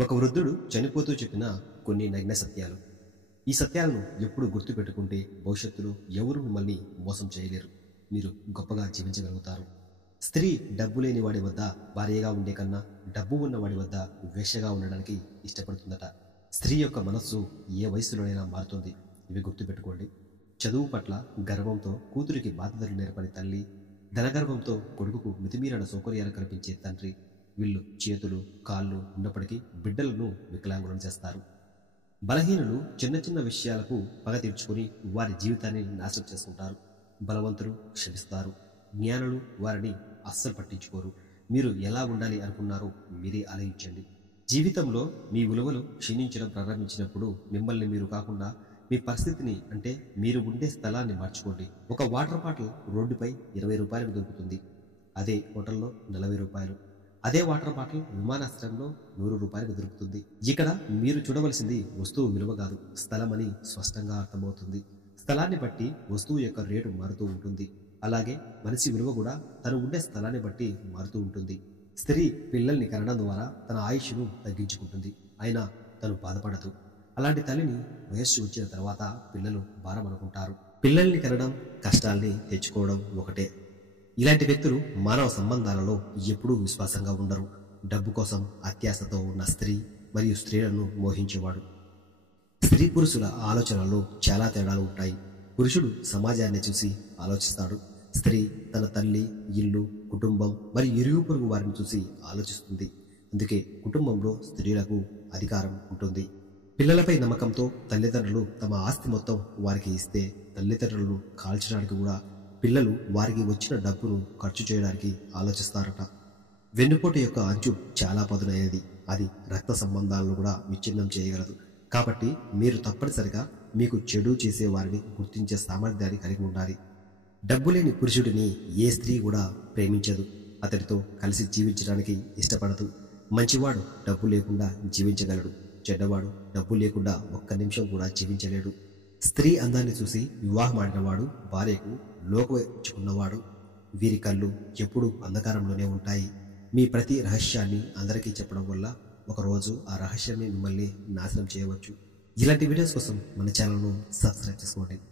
ఒక వృద్ధుడు చనిపోతూ చెప్పిన కొన్ని నగ్న సత్యాలు. ఈ సత్యాలను ఎప్పుడు గుర్తుపెట్టుకుంటే భవిష్యత్తులో ఎవరు మిమ్మల్ని మోసం చేయలేరు. మీరు గొప్పగా జీవించగలుగుతారు. స్త్రీ డబ్బు లేని వాడి వద్ద భార్యగా ఉండే కన్నా డబ్బు ఉన్న వాడి వద్ద వేశ్యగా ఉండడానికి ఇష్టపడుతుందట. స్త్రీ యొక్క మనస్సు ఏ వయసులోనైనా మారుతుంది. ఇవి గుర్తుపెట్టుకోండి. చదువు పట్ల గర్వంతో కూతురికి బాధ్యతలు నేర్పని తల్లి, ధనగర్వంతో కొడుకుకు మితిమీరిన సౌకర్యాలు కల్పించే తండ్రి, వీళ్ళు చేతులు కాళ్ళు ఉన్నప్పటికీ బిడ్డలను వికలాంగులను చేస్తారు. బలహీనులు చిన్న చిన్న విషయాలకు పగ తీర్చుకుని వారి జీవితాన్ని నాశనం చేసుకుంటారు. బలవంతులు క్షమిస్తారు. జ్ఞానులు వారిని అస్సలు పట్టించుకోరు. మీరు ఎలా ఉండాలి అనుకున్నారో మీరే ఆలోచించండి. జీవితంలో మీ విలువలు క్షీణించడం ప్రారంభించినప్పుడు మిమ్మల్ని మీరు కాకుండా మీ పరిస్థితిని, అంటే మీరు ఉండే స్థలాన్ని మార్చుకోండి. ఒక వాటర్ బాటిల్ రోడ్డుపై 20 రూపాయలకు దొరుకుతుంది. అదే హోటల్లో 40 రూపాయలు. అదే వాటర్ బాటిల్ విమానాశ్రయంలో 100 రూపాయలకు దొరుకుతుంది. ఇక్కడ మీరు చూడవలసింది వస్తువు విలువ కాదు, స్థలం అని స్పష్టంగా అర్థమవుతుంది. స్థలాన్ని బట్టి వస్తువు యొక్క రేటు మారుతూ ఉంటుంది. అలాగే మనిషి విలువ కూడా తను ఉండే స్థలాన్ని బట్టి మారుతూ ఉంటుంది. స్త్రీ పిల్లల్ని కనడం ద్వారా తన ఆయుష్ను తగ్గించుకుంటుంది. అయినా తను బాధపడదు. అలాంటి తల్లిని వయస్సు వచ్చిన తర్వాత పిల్లలు భారం అనుకుంటారు. పిల్లల్ని కనడం కష్టాల్ని తెచ్చుకోవడం ఒకటే. ఇలాంటి వ్యక్తులు మానవ సంబంధాలలో ఎప్పుడూ విశ్వాసంగా ఉండరు. డబ్బు కోసం అత్యాశతో ఉన్న స్త్రీ మరియు స్త్రీలను మోహించేవాడు. స్త్రీ పురుషుల ఆలోచనల్లో చాలా తేడాలు ఉంటాయి. పురుషుడు సమాజాన్ని చూసి ఆలోచిస్తాడు. స్త్రీ తన తల్లి, ఇల్లు, కుటుంబం మరియు ఇరుగు పొరుగు వారిని చూసి ఆలోచిస్తుంది. అందుకే కుటుంబంలో స్త్రీలకు అధికారం ఉంటుంది. పిల్లలపై నమ్మకంతో తల్లిదండ్రులు తమ ఆస్తి మొత్తం వారికి ఇస్తే తల్లిదండ్రులను కాల్చడానికి కూడా పిల్లలు వారికి వచ్చిన డబ్బును ఖర్చు చేయడానికి ఆలోచిస్తారట. వెన్నుపోటు యొక్క అంచు చాలా పదునైనది. అది రక్త సంబంధాలను కూడా విచ్ఛిన్నం చేయగలదు. కాబట్టి మీరు తప్పనిసరిగా మీకు చెడు చేసే వారిని గుర్తించే సామర్థ్యాన్ని కలిగి ఉండాలి. డబ్బు లేని పురుషుడిని ఏ స్త్రీ కూడా ప్రేమించదు. అతడితో కలిసి జీవించడానికి ఇష్టపడదు. మంచివాడు డబ్బు లేకుండా జీవించగలడు. చెడ్డవాడు డబ్బు లేకుండా ఒక్క నిమిషం కూడా జీవించలేడు. స్త్రీ అందాన్ని చూసి వివాహమాడినవాడు భార్యకు లోకవెచ్చుకున్నవాడు. వీరి కళ్ళు ఎప్పుడూ అంధకారంలోనే ఉంటాయి. మీ ప్రతి రహస్యాన్ని అందరికీ చెప్పడం వల్ల ఒకరోజు ఆ రహస్యాన్ని మిమ్మల్ని నాశనం చేయవచ్చు. ఇలాంటి వీడియోస్ కోసం మన ఛానల్ను సబ్స్క్రైబ్ చేసుకోండి.